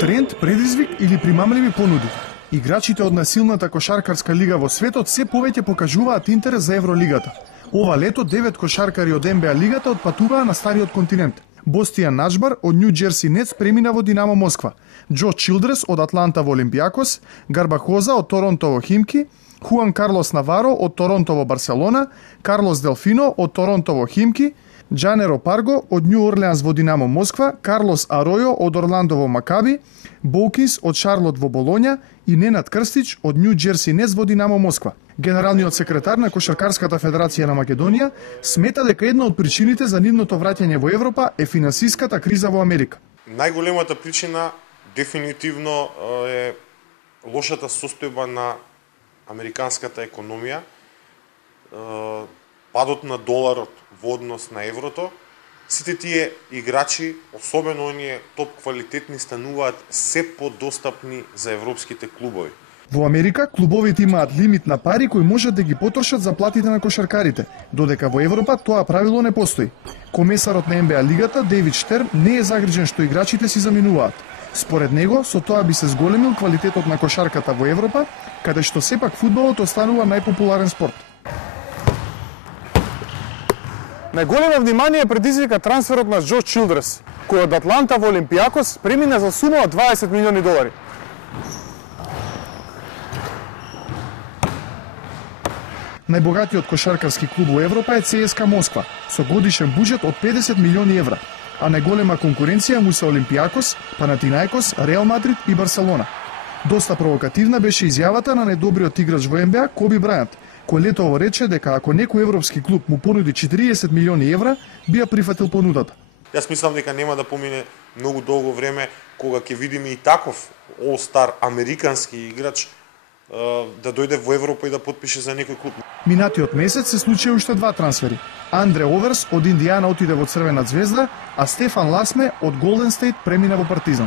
Тренд, предизвик или примамливи понуди. Играчите од најсилната кошаркарска лига во светот се повеќе покажуваат интерес за Евролигата. Ова лето 9 кошаркари од НБА лигата отпатуваа на стариот континент. Бостијан Наџбар од Нью Џерси Нетс премина во Динамо Москва. Џо Чилдрес од Атланта во Олимпијакос, Гарбахоза од Торонто во Химки, Хуан Карлос Наваро од Торонто во Барселона, Карлос Делфино од Торонто во Химки, Джанеро Парго од Нью Орлеанс во Динамо Москва, Карлос Аројо од Орландо во Макаби, Боукинс од Шарлот во Болоња и Ненад Крстич од Нью Џерси Нетс во Динамо Москва. Генералниот секретар на Кошаркарската федерација на Македонија смета дека една од причините за нивното враќање во Европа е финансиската криза во Америка. Најголемата причина дефинитивно е лошата состојба на американската економија, падот на доларот во однос на еврото. Сите тие играчи, особено оние топ квалитетни, стануваат се подостапни за европските клубови. Во Америка клубовите имаат лимит на пари кои можат да ги потрошат за платите на кошаркарите, додека во Европа тоа правило не постои. Комесарот на НБА лигата Дейвид Штерн не е загрижен што играчите си заминуваат. Според него, со тоа би се зголемил квалитетот на кошарката во Европа, каде што сепак фудбалот останува најпопуларен спорт. Најголемо внимание предизвика трансферот на Џо Чилдрес, кој од Атланта во Олимпијакос премина за сума од $20 милиони. Најбогатиот кошаркарски клуб во Европа е ЦСКА Москва, со годишен буџет од 50 милиони евра, а најголема конкуренција му се Олимпијакос, Панатинаикос, Реал Мадрид и Барселона. Доста провокативна беше изјавата на најдобриот играч во НБА Коби Брајант, кој летово рече дека ако некој европски клуб му понуди 40 милиони евра, би ја прифатил понудата. Јас мислам дека нема да помине многу долго време кога ќе видиме и таков all-star американски играч да дојде во Европа и да потпише за некој клуб. Минатиот месец се случија уште два трансфери. Андре Оверс од Индијана отиде во Црвена ѕвезда, а Стефан Ласме од Голден Стейт премина во Партизан.